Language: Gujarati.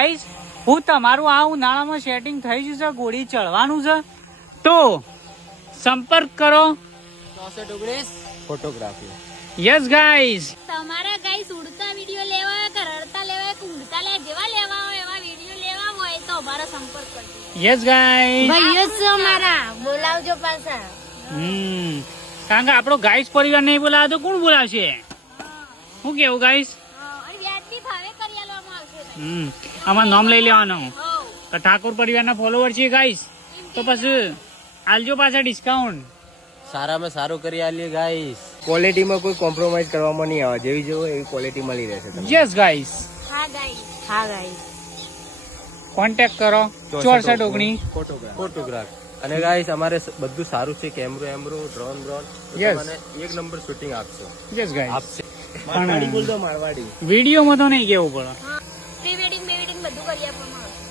ગાઈસ હું તમારું આ ઉનાળામાં સેટિંગ થઈ જશે, ગોળી ચડવાનું છે તો સંપર્ક કરો 6419 ફોટોગ્રાફી. Yes guys. તમારા ગાઈસ ઉડતા વિડિયો લેવા હોય કે રડતા લેવા હોય કે ઊંઘતા લે જેવા લેવા હોય એવા વિડિયો લેવા હોય તો અમારો સંપર્ક કરજો. Yes guys. ભાઈઓ છે અમારા, બોલાવજો પાછા. કારણ કે આપણો ગાઈસ પરિવાર નહીં બોલાવે તો કોણ બોલાવશે? શું કેવું ગાઈસ? અને વ્યાજબી ભાવે કરી આલવામાં આવશે. આમાં નામ લઈ લેવાનું. હો તો ઠાકોર પરિવારના ફોલોવર છીએ ગાઈસ, તો પછી આલજો પાછા ડિસ્કાઉન્ટ. સારામાં સારું કરી આલીએ ગાઈસ. ક્વોલિટીમાં કોઈ કોમ્પ્રોમાઇઝ કરવામાં નહીં આવે, જેવી જેવો એવી ક્વોલિટી મળી રહેશે તમને. Yes guys. હા ગાઈસ. કોન્ટેક્ટ કરો 6419 ફોટોગ્રાફ. અને ગાઈસ અમારે બધું સારું છે, કેમેરો ડ્રોન Yes. મને એક નંબર શૂટિંગ આપશે. Yes guys. આપશે. મારવાડી બોલતો મારવાડી. વિડીયોમાં તો નહીં કેવું પડે. પ્રી વેડિંગ બધું કરી આપવામાં આવશે.